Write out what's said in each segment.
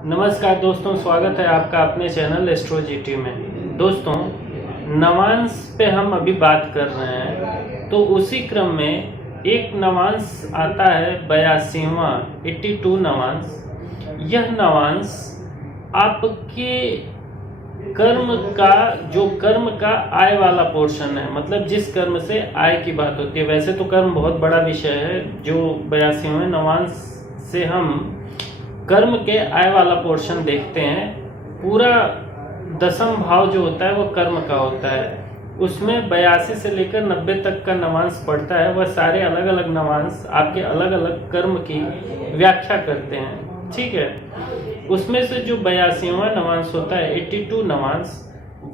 नमस्कार दोस्तों, स्वागत है आपका अपने चैनल एस्ट्रो जीटी में। दोस्तों, नवांश पे हम अभी बात कर रहे हैं, तो उसी क्रम में एक नवांश आता है 82वां 82 नवांश। यह नवांश आपके कर्म का आय वाला पोर्शन है, मतलब जिस कर्म से आय की बात होती है। वैसे तो कर्म बहुत बड़ा विषय है, जो 82वें नवांश से हम कर्म के आय वाला पोर्शन देखते हैं। पूरा दसम भाव जो होता है वो कर्म का होता है, उसमें 82 से लेकर 90 तक का नवांश पड़ता है। वह सारे अलग अलग नवांश आपके अलग अलग कर्म की व्याख्या करते हैं, ठीक है। उसमें से जो 82वां नवांश होता है 82 नवांश,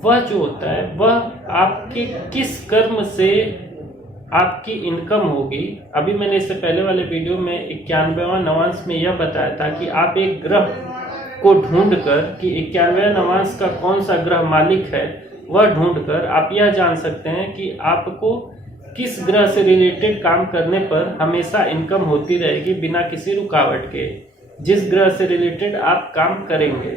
वह जो होता है वह आपके किस कर्म से आपकी इनकम होगी। अभी मैंने इससे पहले वाले वीडियो में 91वां नवांश में यह बताया था कि आप एक ग्रह को ढूंढकर कि 91वें नवांश का कौन सा ग्रह मालिक है, वह ढूंढकर आप यह जान सकते हैं कि आपको किस ग्रह से रिलेटेड काम करने पर हमेशा इनकम होती रहेगी बिना किसी रुकावट के, जिस ग्रह से रिलेटेड आप काम करेंगे।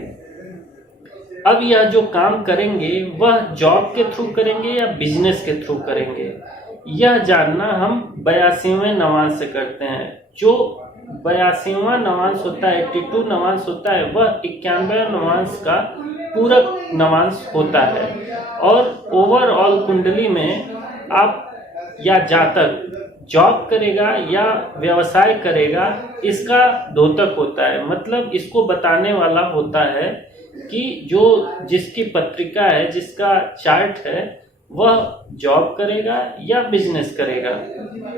अब यह जो काम करेंगे वह जॉब के थ्रू करेंगे या बिजनेस के थ्रू करेंगे, यह जानना हम 82वें नवांश से करते हैं। जो 82वां नवांश होता है 82 नवांश होता है, वह 91वें नवांश का पूरक नवांश होता है। और ओवरऑल कुंडली में आप या जातक जॉब करेगा या व्यवसाय करेगा, इसका द्योतक होता है, मतलब इसको बताने वाला होता है कि जो जिसकी पत्रिका है, जिसका चार्ट है, वह जॉब करेगा या बिजनेस करेगा।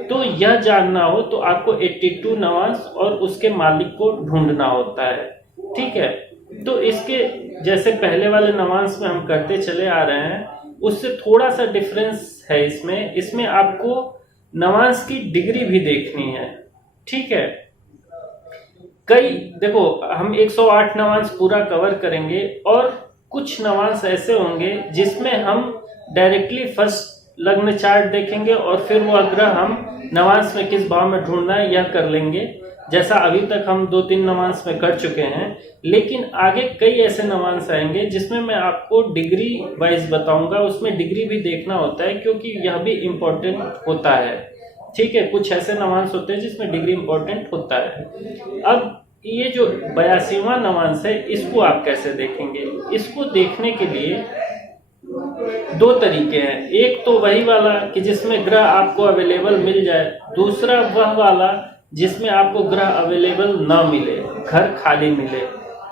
तो यह जानना हो तो आपको 82 नवांश और उसके मालिक को ढूंढना होता है, ठीक है। तो इसके जैसे पहले वाले नवांश में हम करते चले आ रहे हैं, उससे थोड़ा सा डिफरेंस है इसमें आपको नवांश की डिग्री भी देखनी है, ठीक है। देखो, हम 108 नवांश पूरा कवर करेंगे और कुछ नवांश ऐसे होंगे जिसमें हम डायरेक्टली फर्स्ट लग्न चार्ट देखेंगे और फिर वो ग्रह हम नवांश में किस भाव में ढूंढना है यह कर लेंगे, जैसा अभी तक हम 2-3 नवांश में कर चुके हैं। लेकिन आगे कई ऐसे नवांश आएंगे जिसमें मैं आपको डिग्री वाइज बताऊंगा, उसमें डिग्री भी देखना होता है क्योंकि यह भी इम्पोर्टेंट होता है, ठीक है। कुछ ऐसे नवांश होते हैं जिसमें डिग्री इम्पोर्टेंट होता है। अब ये जो 82वां नवांश है, इसको आप कैसे देखेंगे? इसको देखने के लिए दो तरीके हैं। एक तो वही वाला कि जिसमें ग्रह आपको अवेलेबल मिल जाए, दूसरा वह वाला जिसमें आपको ग्रह अवेलेबल ना मिले, घर खाली मिले।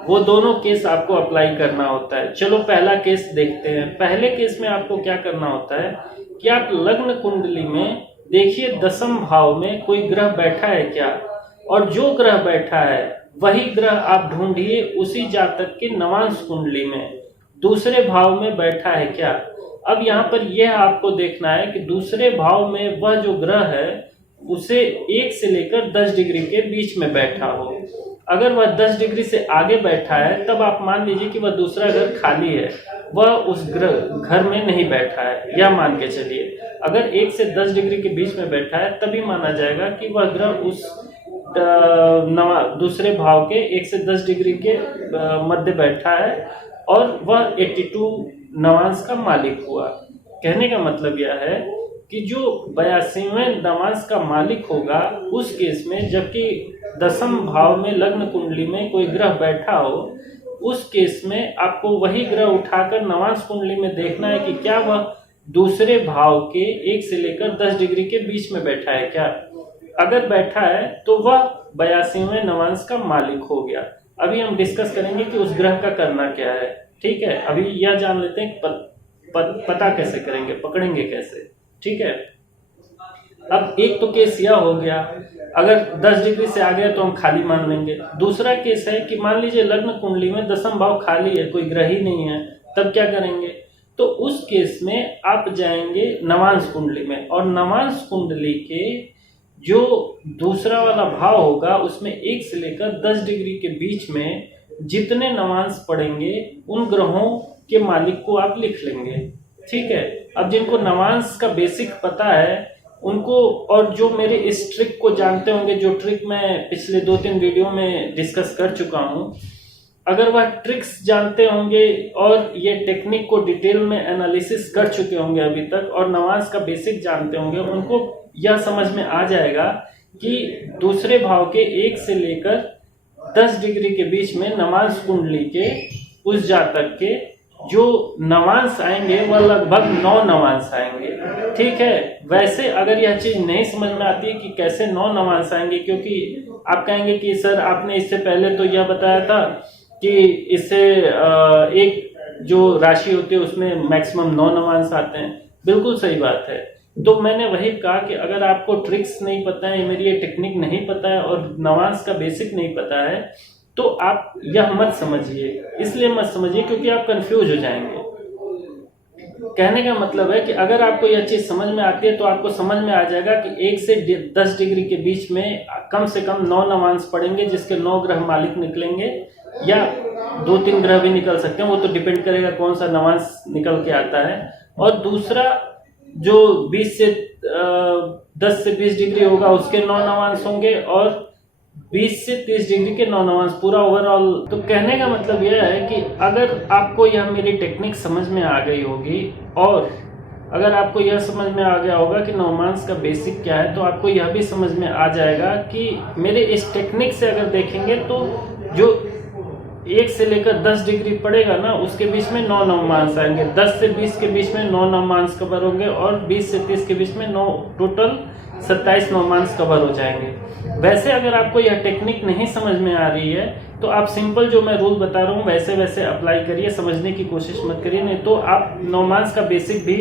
वो दोनों केस आपको अप्लाई करना होता है। चलो पहला केस देखते हैं। पहले केस में आपको क्या करना होता है कि आप लग्न कुंडली में देखिए दसम भाव में कोई ग्रह बैठा है क्या, और जो ग्रह बैठा है वही ग्रह आप ढूंढिए उसी जातक के नवांश कुंडली में दूसरे भाव में बैठा है क्या। अब यहाँ पर यह आपको देखना है कि दूसरे भाव में वह जो ग्रह है उसे 1 से लेकर 10 डिग्री के बीच में बैठा हो। अगर वह 10 डिग्री से आगे बैठा है तब आप मान लीजिए कि वह दूसरा घर खाली है, वह उस घर में नहीं बैठा है, यह मान के चलिए। अगर 1 से 10 डिग्री के बीच में बैठा है तभी माना जाएगा कि वह ग्रह उस दूसरे भाव के 1 से 10 डिग्री के मध्य बैठा है और वह 82 नवांश का मालिक हुआ। कहने का मतलब यह है कि जो 82वें नवांश का मालिक होगा उस केस में, जबकि दसम भाव में लग्न कुंडली में कोई ग्रह बैठा हो, उस केस में आपको वही ग्रह उठाकर नवांश कुंडली में देखना है कि क्या वह दूसरे भाव के 1 से लेकर 10 डिग्री के बीच में बैठा है क्या। अगर बैठा है तो वह 82वें नवांश का मालिक हो गया। अभी हम डिस्कस करेंगे कि उस ग्रह का करना क्या है, ठीक है। अभी यह जान लेते हैं पता कैसे करेंगे, पकड़ेंगे कैसे, ठीक है। अब एक तो केस यह हो गया, अगर 10 डिग्री से आ गया तो हम खाली मान लेंगे। दूसरा केस है कि मान लीजिए लग्न कुंडली में दसम भाव खाली है, कोई ग्रह ही नहीं है, तब क्या करेंगे? तो उस केस में आप जाएंगे नवांश कुंडली में, और नवांश कुंडली के जो दूसरा वाला भाव होगा उसमें 1 से लेकर 10 डिग्री के बीच में जितने नवांश पड़ेंगे उन ग्रहों के मालिक को आप लिख लेंगे, ठीक है। अब जिनको नवांश का बेसिक पता है उनको, और जो मेरे इस ट्रिक को जानते होंगे, जो ट्रिक मैं पिछले 2-3 वीडियो में डिस्कस कर चुका हूं, अगर वह ट्रिक्स जानते होंगे और ये टेक्निक को डिटेल में एनालिसिस कर चुके होंगे अभी तक और नवांश का बेसिक जानते होंगे, उनको यह समझ में आ जाएगा कि दूसरे भाव के 1 से लेकर 10 डिग्री के बीच में नवांश कुंडली के उस जातक के जो नवांश आएंगे वह लगभग 9 नवांश आएंगे। ठीक है, वैसे अगर यह चीज नहीं समझ में आती है कि कैसे 9 नवांश आएंगे, क्योंकि आप कहेंगे कि सर आपने इससे पहले तो यह बताया था कि इससे एक जो राशि होती है उसमें मैक्सिमम 9 नवांश आते हैं। बिल्कुल सही बात है। तो मैंने वही कहा कि अगर आपको ट्रिक्स नहीं पता है, मेरी ये टेक्निक नहीं पता है और नवांश का बेसिक नहीं पता है, तो आप यह मत समझिए। इसलिए मत समझिए क्योंकि आप कंफ्यूज हो जाएंगे। कहने का मतलब है कि अगर आपको यह चीज समझ में आती है तो आपको समझ में आ जाएगा कि 1 से 10 डिग्री के बीच में कम से कम 9 नवांश पड़ेंगे, जिसके 9 ग्रह मालिक निकलेंगे, या 2-3 ग्रह भी निकल सकते हैं, वो तो डिपेंड करेगा कौन सा नवांश निकल के आता है। और दूसरा जो 10 से 20 डिग्री होगा उसके 9 नवांश होंगे, और 20 से 30 डिग्री के 9 नवांश, पूरा ओवरऑल। तो कहने का मतलब यह है कि अगर आपको यह मेरी टेक्निक समझ में आ गई होगी और अगर आपको यह समझ में आ गया होगा कि नवमांश का बेसिक क्या है, तो आपको यह भी समझ में आ जाएगा कि मेरे इस टेक्निक से अगर देखेंगे तो जो 1 से लेकर 10 डिग्री पड़ेगा ना, उसके बीच में 9 नवमांश आएंगे। 10 से 20 के बीच में 9 नवमांश कवर होंगे और 20 से 30 के बीच में 9, टोटल 27 नवमांश कवर हो जाएंगे। वैसे अगर आपको यह टेक्निक नहीं समझ में आ रही है तो आप सिंपल जो मैं रूल बता रहा हूँ वैसे वैसे अप्लाई करिए, समझने की कोशिश मत करिए, नहीं तो आप नवमांश का बेसिक भी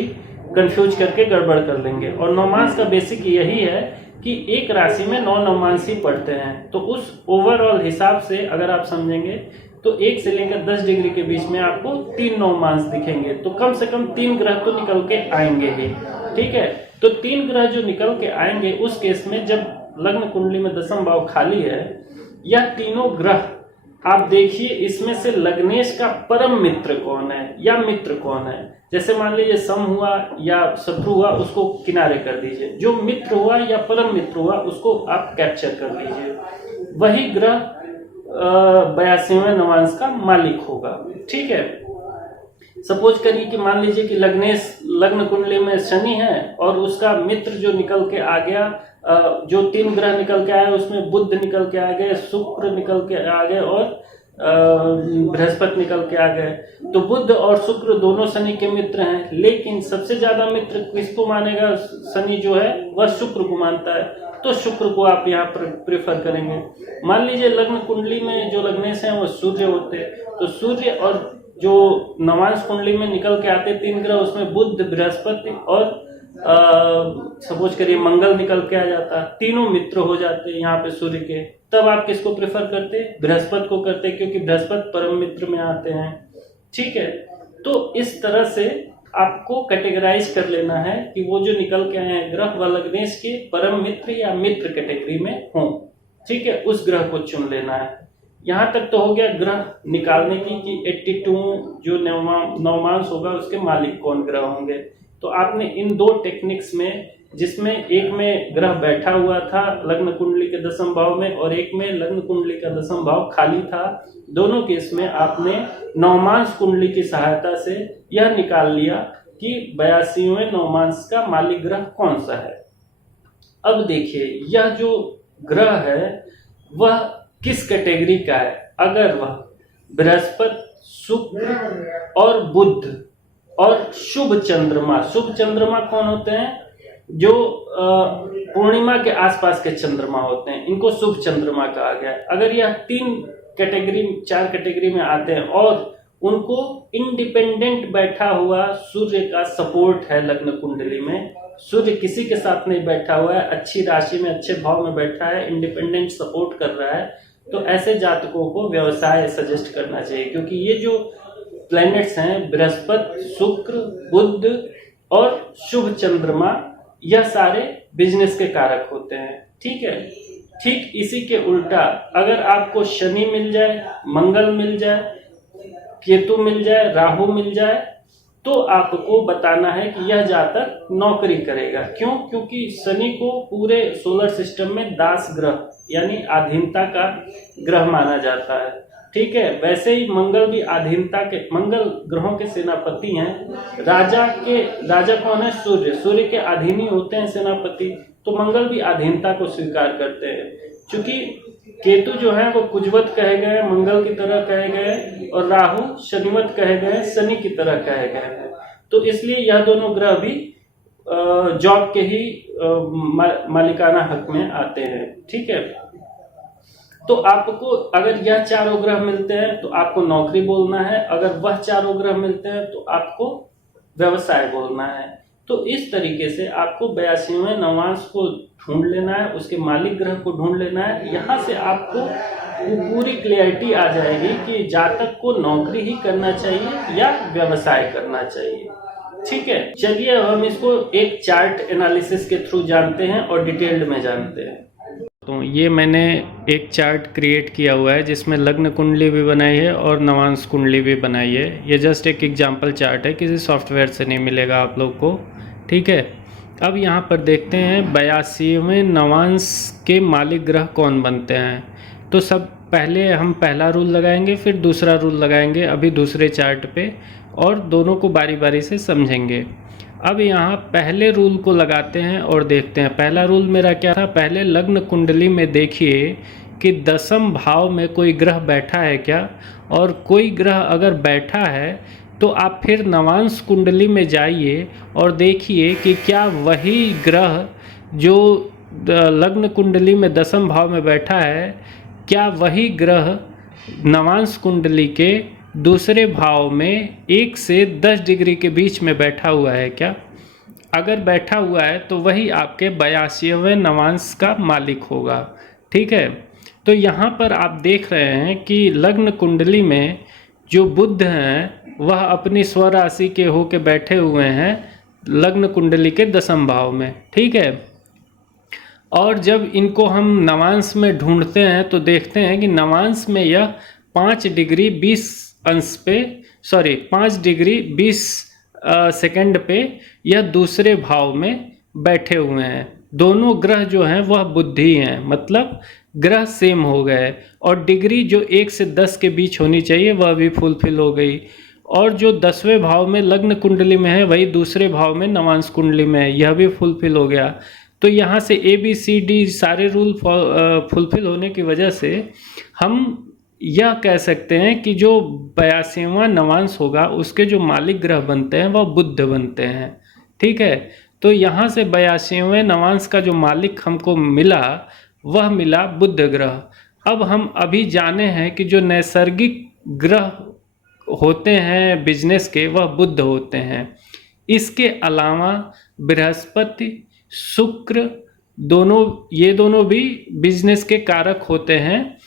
कंफ्यूज करके गड़बड़ कर लेंगे। और नवमांश का बेसिक यही है कि एक राशि में 9 नवमांश ही पड़ते हैं, तो उस ओवरऑल हिसाब से अगर आप समझेंगे तो 1 से लेकर 10 डिग्री के बीच में आपको 3 नवमांश दिखेंगे, तो कम से कम 3 ग्रह तो निकल के आएंगे ही। ठीक है, तो 3 ग्रह जो निकल के आएंगे उस केस में जब लग्न कुंडली में 10वां भाव खाली है, यह तीनों ग्रह आप देखिए इसमें से लग्नेश का परम मित्र कौन है या मित्र कौन है। जैसे मान लीजिए सम हुआ या शत्रु हुआ, उसको किनारे कर दीजिए, जो मित्र हुआ या परम मित्र हुआ उसको आप कैप्चर कर लीजिए। वही ग्रह 82वें नवांश का मालिक होगा। ठीक है, सपोज करिए कि मान लीजिए कि लग्नेश लग्न कुंडली में शनि है और उसका मित्र जो निकल के आ गया, जो 3 ग्रह निकल के आए उसमें बुध निकल के आ गए, शुक्र निकल के आ गए और बृहस्पति निकल के आ गए। तो बुध और शुक्र दोनों शनि के मित्र हैं, लेकिन सबसे ज्यादा मित्र किसको मानेगा? शनि जो है वह शुक्र को मानता है, तो शुक्र को आप यहाँ पर प्रेफर करेंगे। मान लीजिए लग्न कुंडली में जो लग्नेश हैं वो सूर्य होते, तो सूर्य और जो नवांश कुंडली में निकल के आते 3 ग्रह, उसमें बुध, बृहस्पति और सपोज करिए मंगल निकल के आ जाता, तीनों मित्र हो जाते यहाँ पे सूर्य के। तब आप किसको प्रेफर करते? बृहस्पति को करते, क्योंकि बृहस्पति परम मित्र में आते हैं। ठीक है, तो इस तरह से आपको कैटेगराइज कर लेना है कि वो जो निकल के आए हैं ग्रह व लग्नेश के परम मित्र या मित्र कैटेगरी में हों। ठीक है, उस ग्रह को चुन लेना है। यहाँ तक तो हो गया ग्रह निकालने की कि 82 जो नवमांश होगा उसके मालिक कौन ग्रह होंगे। तो आपने इन 2 टेक्निक्स में, जिसमें एक में ग्रह बैठा हुआ था लग्न कुंडली के 10वें भाव में और एक में लग्न कुंडली का 10वां भाव खाली था, दोनों केस में आपने नवमांश कुंडली की सहायता से यह निकाल लिया कि 82वें नवमांश का मालिक ग्रह कौन सा है। अब देखिए यह जो ग्रह है वह किस कैटेगरी का है। अगर वह बृहस्पति, शुक्र और बुध और शुभ चंद्रमा कौन होते हैं? जो पूर्णिमा के आसपास के चंद्रमा होते हैं, इनको शुभ चंद्रमा कहा गया है। अगर यह 4 कैटेगरी में आते हैं और उनको इंडिपेंडेंट बैठा हुआ सूर्य का सपोर्ट है लग्न कुंडली में, सूर्य किसी के साथ नहीं बैठा हुआ है, अच्छी राशि में अच्छे भाव में बैठा है, इंडिपेंडेंट सपोर्ट कर रहा है, तो ऐसे जातकों को व्यवसाय सजेस्ट करना चाहिए। क्योंकि ये जो प्लैनेट्स हैं बृहस्पति, शुक्र, बुध और शुभ चंद्रमा, यह सारे बिजनेस के कारक होते हैं। ठीक है, ठीक इसी के उल्टा अगर आपको शनि मिल जाए, मंगल मिल जाए, केतु मिल जाए, राहु मिल जाए, तो आपको बताना है कि यह जातक नौकरी करेगा। क्यों? क्योंकि शनि को पूरे सोलर सिस्टम में दास ग्रह यानी अधीनता का ग्रह माना जाता है। ठीक है, वैसे ही मंगल भी अधीनता के, मंगल ग्रहों के सेनापति हैं। राजा कौन है? सूर्य। सूर्य के अधीन ही होते हैं सेनापति, तो मंगल भी अधीनता को स्वीकार करते हैं। क्योंकि केतु जो है वो कुजवत कहे गए, मंगल की तरह कहे गए, और राहु शनिवत कहे गए, शनि की तरह कहे गए हैं। तो इसलिए यह दोनों ग्रह भी जॉब के ही मालिकाना हक में आते हैं। ठीक है, तो आपको अगर यह चारों ग्रह मिलते हैं तो आपको नौकरी बोलना है, अगर वह चारों ग्रह मिलते हैं तो आपको व्यवसाय बोलना है। तो इस तरीके से आपको 82वें नवांश को ढूंढ लेना है, उसके मालिक ग्रह को ढूंढ लेना है। यहाँ से आपको पूरी क्लियरिटी आ जाएगी कि जातक को नौकरी ही करना चाहिए या व्यवसाय करना चाहिए। ठीक है, चलिए हम इसको एक चार्ट एनालिसिस के थ्रू जानते हैं और डिटेल्ड में जानते हैं। तो ये मैंने एक चार्ट क्रिएट किया हुआ है जिसमें लग्न कुंडली भी बनाई है और नवांश कुंडली भी बनाई है। ये जस्ट एक एग्जांपल चार्ट है, किसी सॉफ्टवेयर से नहीं मिलेगा आप लोग को। ठीक है, अब यहाँ पर देखते हैं 82वें नवांश के मालिक ग्रह कौन बनते हैं। तो सब पहले हम पहला रूल लगाएंगे, फिर दूसरा रूल लगाएंगे अभी दूसरे चार्ट पे, और दोनों को बारी बारी से समझेंगे। अब यहाँ पहले रूल को लगाते हैं और देखते हैं। पहला रूल मेरा क्या था? पहले लग्न कुंडली में देखिए कि 10वें भाव में कोई ग्रह बैठा है क्या, और कोई ग्रह अगर बैठा है तो आप फिर नवांश कुंडली में जाइए और देखिए कि क्या वही ग्रह जो लग्न कुंडली में 10वें भाव में बैठा है, क्या वही ग्रह नवांश कुंडली के दूसरे भाव में 1 से 10 डिग्री के बीच में बैठा हुआ है क्या। अगर बैठा हुआ है तो वही आपके 82वें नवांश का मालिक होगा। ठीक है, तो यहाँ पर आप देख रहे हैं कि लग्न कुंडली में जो बुध हैं वह अपनी स्वराशि के होके बैठे हुए हैं लग्न कुंडली के 10वें भाव में। ठीक है, और जब इनको हम नवांश में ढूंढते हैं तो देखते हैं कि नवांश में यह 5 डिग्री 20 अंश पे, 5 डिग्री 20 सेकंड पे यह दूसरे भाव में बैठे हुए हैं। दोनों ग्रह जो हैं वह बुद्धि हैं, मतलब ग्रह सेम हो गए, और डिग्री जो 1 से 10 के बीच होनी चाहिए वह भी फुलफिल हो गई। और जो 10वें भाव में लग्न कुंडली में है वही दूसरे भाव में नवांश कुंडली में है, यह भी फुलफिल हो गया। तो यहाँ से ABCD सारे रूल फुलफिल होने की वजह से हम यह कह सकते हैं कि जो 82वां नवांश होगा उसके जो मालिक ग्रह बनते हैं वह बुध बनते हैं। ठीक है, तो यहाँ से 82वें नवांश का जो मालिक हमको मिला वह मिला बुध ग्रह। अब हम अभी जाने हैं कि जो नैसर्गिक ग्रह होते हैं बिजनेस के वह बुध होते हैं। इसके अलावा बृहस्पति, शुक्र, ये दोनों भी बिजनेस के कारक होते हैं,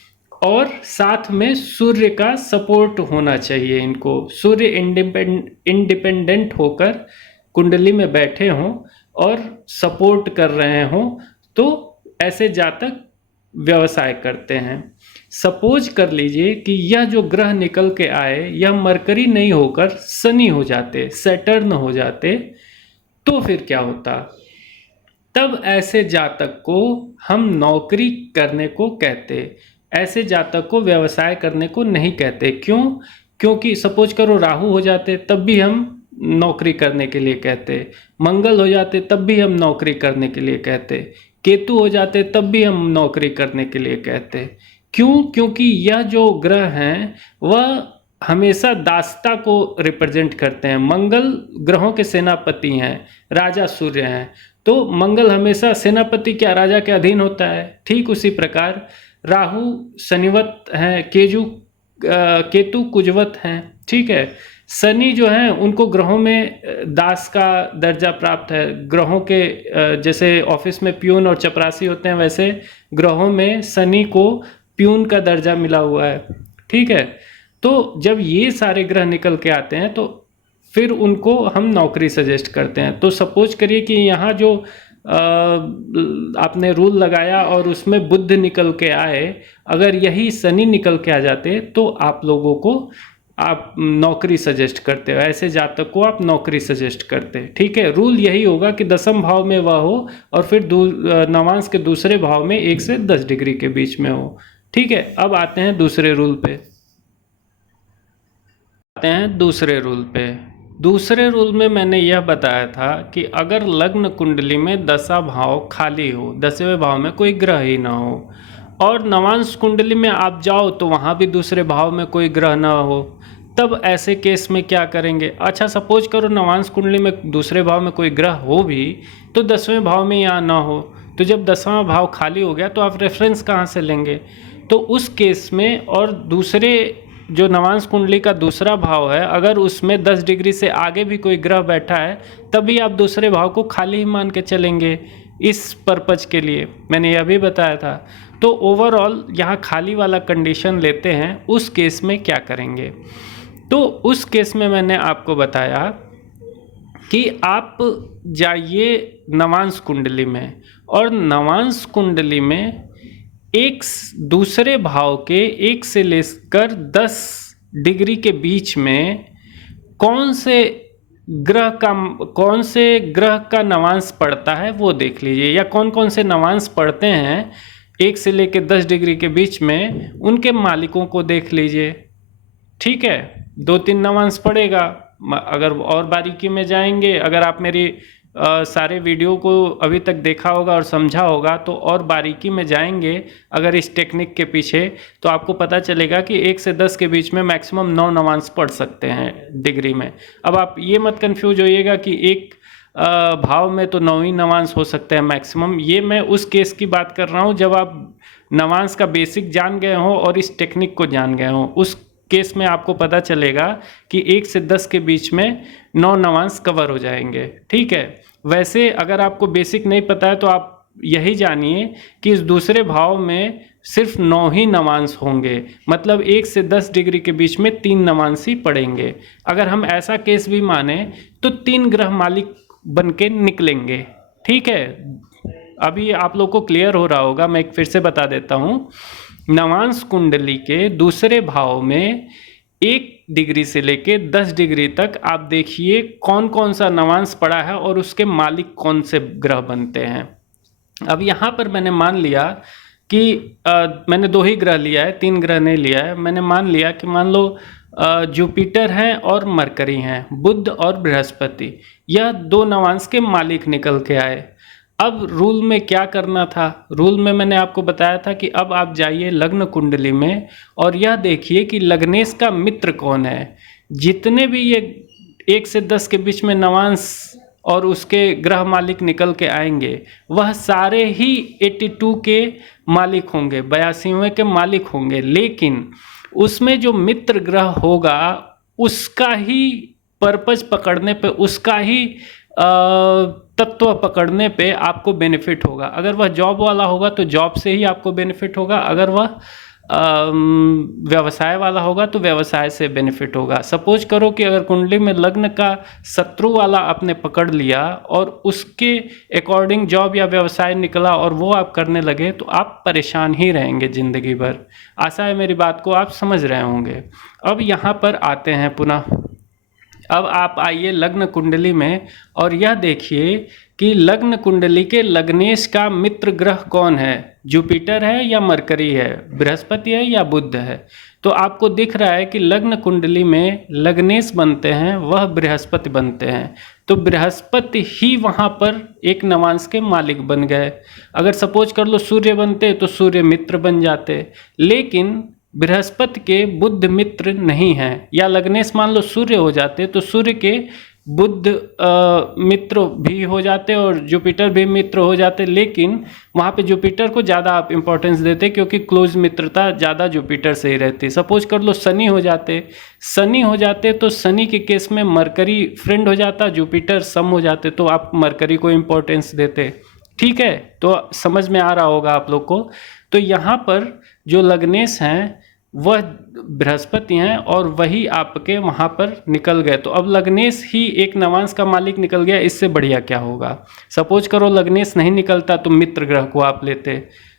और साथ में सूर्य का सपोर्ट होना चाहिए इनको। सूर्य इंडिपेंडेंट होकर कुंडली में बैठे हों और सपोर्ट कर रहे हों तो ऐसे जातक व्यवसाय करते हैं। सपोज कर लीजिए कि यह जो ग्रह निकल के आए यह मरकरी नहीं होकर शनि हो जाते, सैटर्न हो जाते, तो फिर क्या होता? तब ऐसे जातक को हम नौकरी करने को कहते, ऐसे जातक को व्यवसाय करने को नहीं कहते। क्यों? क्योंकि सपोज करो राहु हो जाते तब भी हम नौकरी करने के लिए कहते, मंगल हो जाते तब भी हम नौकरी करने के लिए कहते, केतु हो जाते तब भी हम नौकरी करने के लिए कहते। क्यों? क्योंकि यह जो ग्रह हैं वह हमेशा दासता को रिप्रेजेंट करते हैं। मंगल ग्रहों के सेनापति हैं, राजा सूर्य हैं, तो मंगल हमेशा सेनापति क्या राजा के अधीन होता है। ठीक उसी प्रकार राहु शनिवत हैं, केतु कुजवत हैं। ठीक है, शनि जो हैं उनको ग्रहों में दास का दर्जा प्राप्त है। ग्रहों के जैसे ऑफिस में प्यून और चपरासी होते हैं वैसे ग्रहों में शनि को प्यून का दर्जा मिला हुआ है। ठीक है, तो जब ये सारे ग्रह निकल के आते हैं तो फिर उनको हम नौकरी सजेस्ट करते हैं। तो सपोज करिए कि यहाँ जो आपने रूल लगाया और उसमें बुध निकल के आए, अगर यही शनि निकल के आ जाते तो आप लोगों को आप नौकरी सजेस्ट करते हो, ऐसे जातक को आप नौकरी सजेस्ट करते। ठीक है, रूल यही होगा कि 10वें भाव में वह हो और फिर नवांश के दूसरे भाव में 1 से 10 डिग्री के बीच में हो। ठीक है, अब आते हैं दूसरे रूल पे। आते हैं दूसरे रूल पे। दूसरे रूल में मैंने यह बताया था कि अगर लग्न कुंडली में दशा भाव खाली हो, 10वें भाव में कोई ग्रह ही ना हो, और नवांश कुंडली में आप जाओ तो वहाँ भी दूसरे भाव में कोई ग्रह ना हो, तब ऐसे केस में क्या करेंगे। अच्छा, सपोज करो नवांश कुंडली में दूसरे भाव में कोई ग्रह हो भी तो 10वें भाव में यहाँ ना हो, तो जब 10वां भाव खाली हो गया तो आप रेफरेंस कहाँ से लेंगे। तो उस केस में, और दूसरे जो नवांश कुंडली का दूसरा भाव है अगर उसमें 10 डिग्री से आगे भी कोई ग्रह बैठा है तभी आप दूसरे भाव को खाली ही मान के चलेंगे। इस पर्पज के लिए मैंने यह भी बताया था। तो ओवरऑल यहाँ खाली वाला कंडीशन लेते हैं, उस केस में क्या करेंगे। तो उस केस में मैंने आपको बताया कि आप जाइए नवांश कुंडली में, और नवांश कुंडली में एक दूसरे भाव के 1 से लेकर 10 डिग्री के बीच में कौन से ग्रह का नवांश पड़ता है वो देख लीजिए, या कौन कौन से नवांश पड़ते हैं 1 से लेकर 10 डिग्री के बीच में, उनके मालिकों को देख लीजिए। ठीक है, 2-3 नवांश पड़ेगा। अगर और बारीकी में जाएंगे, अगर आप मेरी सारे वीडियो को अभी तक देखा होगा और समझा होगा तो और बारीकी में जाएंगे अगर इस टेक्निक के पीछे, तो आपको पता चलेगा कि 1 से 10 के बीच में मैक्सिमम 9 नवांश पड़ सकते हैं डिग्री में। अब आप ये मत कंफ्यूज होइएगा कि एक भाव में तो 9 ही नवांश हो सकते हैं मैक्सिमम। ये मैं उस केस की बात कर रहा हूँ जब आप नवांश का बेसिक जान गए हो और इस टेक्निक को जान गए हो। उस केस में आपको पता चलेगा कि 1 से 10 के बीच में 9 नवांश कवर हो जाएंगे। ठीक है, वैसे अगर आपको बेसिक नहीं पता है तो आप यही जानिए कि इस दूसरे भाव में सिर्फ 9 ही नवांश होंगे, मतलब 1 से 10 डिग्री के बीच में 3 नवांश ही पड़ेंगे। अगर हम ऐसा केस भी माने तो 3 ग्रह मालिक बन के निकलेंगे। ठीक है, अभी आप लोग को क्लियर हो रहा होगा, मैं एक फिर से बता देता हूँ। नवांश कुंडली के दूसरे भाव में 1 डिग्री से लेके 10 डिग्री तक आप देखिए कौन कौन सा नवांश पड़ा है और उसके मालिक कौन से ग्रह बनते हैं। अब यहाँ पर मैंने मान लिया कि मैंने 2 ही ग्रह लिया है, 3 ग्रह नहीं लिया है। मैंने मान लिया कि मान लो जुपिटर हैं और मरकरी हैं, बुध और बृहस्पति, यह 2 नवांश के मालिक निकल के आए। अब रूल में क्या करना था, रूल में मैंने आपको बताया था कि अब आप जाइए लग्न कुंडली में और यह देखिए कि लग्नेश का मित्र कौन है। जितने भी ये 1 से 10 के बीच में नवांश और उसके ग्रह मालिक निकल के आएंगे वह सारे ही 82 के मालिक होंगे, 82वें के मालिक होंगे, लेकिन उसमें जो मित्र ग्रह होगा उसका ही पर्पज पकड़ने पे, उसका ही तत्व पकड़ने पे आपको बेनिफिट होगा। अगर वह जॉब वाला होगा तो जॉब से ही आपको बेनिफिट होगा, अगर वह व्यवसाय वाला होगा तो व्यवसाय से बेनिफिट होगा। सपोज करो कि अगर कुंडली में लग्न का शत्रु वाला आपने पकड़ लिया और उसके अकॉर्डिंग जॉब या व्यवसाय निकला और वो आप करने लगे तो आप परेशान ही रहेंगे ज़िंदगी भर। आशा है मेरी बात को आप समझ रहे होंगे। अब यहाँ पर आते हैं पुनः, अब आप आइए लग्न कुंडली में और यह देखिए कि लग्न कुंडली के लग्नेश का मित्र ग्रह कौन है, जुपिटर है या मरकरी है, बृहस्पति है या बुध है। तो आपको दिख रहा है कि लग्न कुंडली में लग्नेश बनते हैं वह बृहस्पति बनते हैं, तो बृहस्पति ही वहाँ पर एक नवांश के मालिक बन गए। अगर सपोज कर लो सूर्य बनते तो सूर्य मित्र बन जाते, लेकिन बृहस्पति के बुध मित्र नहीं हैं। या लग्नेश मान लो सूर्य हो जाते तो सूर्य के बुध मित्र भी हो जाते और जुपिटर भी मित्र हो जाते, लेकिन वहाँ पे जुपिटर को ज़्यादा आप इम्पोर्टेंस देते क्योंकि क्लोज मित्रता ज़्यादा जुपिटर से ही रहती। सपोज कर लो शनि हो जाते तो शनि के केस में मरकरी फ्रेंड हो जाता, जुपिटर सम हो जाते, तो आप मरकरी को इम्पोर्टेंस देते। ठीक है, तो समझ में आ रहा होगा आप लोग को। तो यहाँ पर जो लग्नेश हैं वह बृहस्पति हैं और वही आपके वहाँ पर निकल गए। तो अब लग्नेश ही एक नवांश का मालिक निकल गया, इससे बढ़िया क्या होगा। सपोज करो लग्नेश नहीं निकलता तो मित्र ग्रह को आप लेते।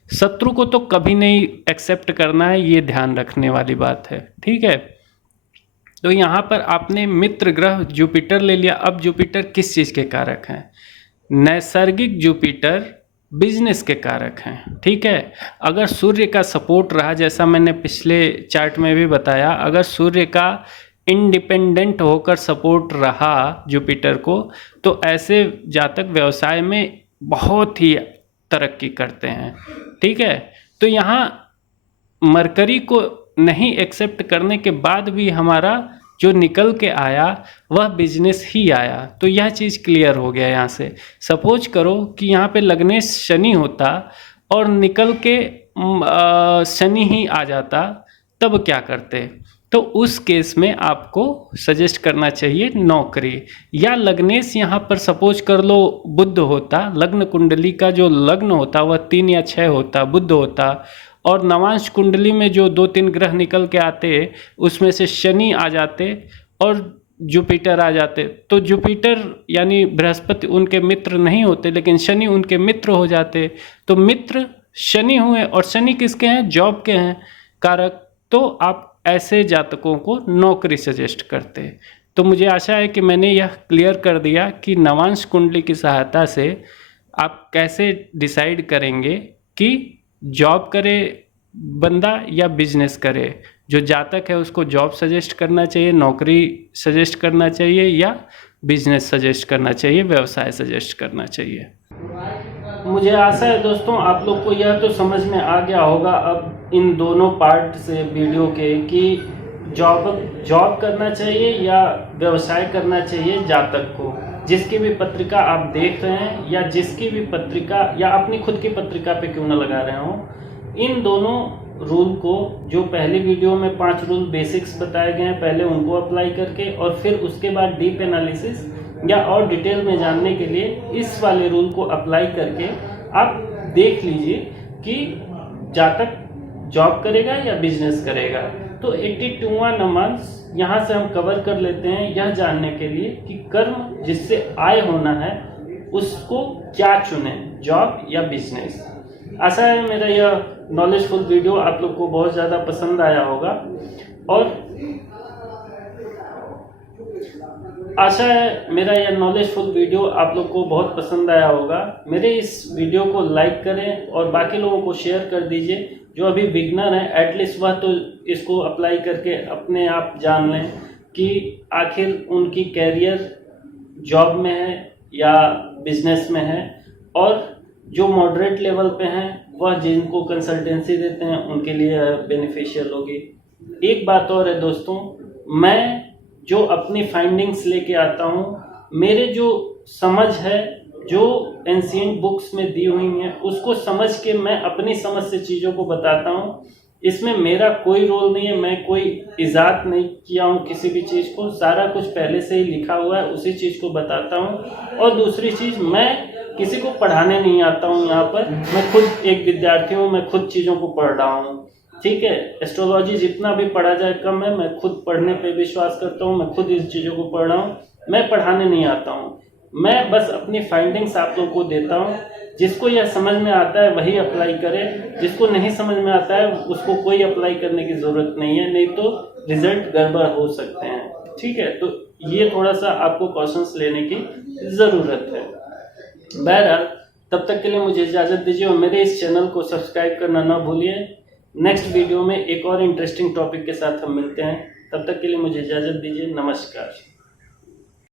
शत्रु को तो कभी नहीं एक्सेप्ट करना है, ये ध्यान रखने वाली बात है। ठीक है, तो यहाँ पर आपने मित्र ग्रह जुपिटर ले लिया। अब जुपिटर किस चीज़ के कारक हैं? नैसर्गिक जुपिटर बिजनेस के कारक हैं। ठीक है, अगर सूर्य का सपोर्ट रहा, जैसा मैंने पिछले चार्ट में भी बताया, अगर सूर्य का इंडिपेंडेंट होकर सपोर्ट रहा जुपिटर को, तो ऐसे जातक व्यवसाय में बहुत ही तरक्की करते हैं। ठीक है, तो यहाँ मरकरी को नहीं एक्सेप्ट करने के बाद भी हमारा जो निकल के आया वह बिजनेस ही आया। तो यह चीज़ क्लियर हो गया यहाँ से। सपोज करो कि यहाँ पे लग्नेश शनि होता और निकल के शनि ही आ जाता, तब क्या करते? तो उस केस में आपको सजेस्ट करना चाहिए नौकरी। या लग्नेश यहाँ पर सपोज कर लो बुध होता, लग्न कुंडली का जो लग्न होता वह 3 या 6 होता, बुध होता, और नवांश कुंडली में जो 2-3 ग्रह निकल के आते उसमें से शनि आ जाते और जुपिटर आ जाते। तो जुपिटर यानी बृहस्पति उनके मित्र नहीं होते, लेकिन शनि उनके मित्र हो जाते। तो मित्र शनि हुए, और शनि किसके हैं? जॉब के हैं कारक। तो आप ऐसे जातकों को नौकरी सजेस्ट करते। तो मुझे आशा है कि मैंने यह क्लियर कर दिया कि नवांश कुंडली की सहायता से आप कैसे डिसाइड करेंगे कि जॉब करे बंदा या बिजनेस करे। जो जातक है उसको जॉब सजेस्ट करना चाहिए, नौकरी सजेस्ट करना चाहिए, या बिजनेस सजेस्ट करना चाहिए, व्यवसाय सजेस्ट करना चाहिए। मुझे आशा है दोस्तों आप लोग को यह तो समझ में आ गया होगा अब इन दोनों पार्ट से वीडियो के कि जॉब करना चाहिए या व्यवसाय करना चाहिए जातक को। जिसकी भी पत्रिका आप देख रहे हैं या जिसकी भी पत्रिका या अपनी खुद की पत्रिका पे क्यों ना लगा रहे हो, इन दोनों रूल को, जो पहले वीडियो में 5 रूल बेसिक्स बताए गए हैं, पहले उनको अप्लाई करके और फिर उसके बाद डीप एनालिसिस या और डिटेल में जानने के लिए इस वाले रूल को अप्लाई करके आप देख लीजिए कि जातक जॉब करेगा या बिजनेस करेगा। तो 82वां नमाज यहाँ से हम कवर कर लेते हैं यह जानने के लिए कि कर्म जिससे आय होना है उसको क्या चुने, जॉब या बिजनेस। आशा है मेरा यह नॉलेजफुल वीडियो आप लोग को बहुत ज़्यादा पसंद आया होगा, और आशा है मेरा यह नॉलेजफुल वीडियो आप लोग को बहुत पसंद आया होगा। मेरे इस वीडियो को लाइक करें और बाकी लोगों को शेयर कर दीजिए। जो अभी बिगनर हैं एटलीस्ट वह तो इसको अप्लाई करके अपने आप जान लें कि आखिर उनकी कैरियर जॉब में है या बिजनेस में है, और जो मॉडरेट लेवल पे हैं वह जिनको कंसल्टेंसी देते हैं उनके लिए बेनिफिशियल होगी। एक बात और है दोस्तों, मैं जो अपनी फाइंडिंग्स लेके आता हूँ, मेरे जो समझ है जो एंशिएंट बुक्स में दी हुई हैं उसको समझ के मैं अपनी समझ से चीज़ों को बताता हूँ। इसमें मेरा कोई रोल नहीं है, मैं कोई इजाद नहीं किया हूँ किसी भी चीज़ को, सारा कुछ पहले से ही लिखा हुआ है, उसी चीज़ को बताता हूँ। और दूसरी चीज़, मैं किसी को पढ़ाने नहीं आता हूँ यहाँ पर, मैं खुद एक विद्यार्थी हूँ, मैं खुद चीज़ों को पढ़ रहा हूँ। ठीक है, एस्ट्रोलॉजी जितना भी पढ़ा जाए कम है, मैं खुद पढ़ने पे विश्वास करता हूँ, मैं खुद इस चीज़ों को पढ़ रहा हूँ, मैं पढ़ाने नहीं आता हूँ। मैं बस अपनी फाइंडिंग्स आप लोगों को देता हूँ। जिसको यह समझ में आता है वही अप्लाई करे, जिसको नहीं समझ में आता है उसको कोई अप्लाई करने की ज़रूरत नहीं है, नहीं तो रिजल्ट गड़बड़ हो सकते हैं। ठीक है, तो ये थोड़ा सा आपको कॉशंस लेने की ज़रूरत है। बहरहाल तब तक के लिए मुझे इजाज़त दीजिए और मेरे इस चैनल को सब्सक्राइब करना ना भूलिए। नेक्स्ट वीडियो में एक और इंटरेस्टिंग टॉपिक के साथ हम मिलते हैं। तब तक के लिए मुझे इजाज़त दीजिए। नमस्कार।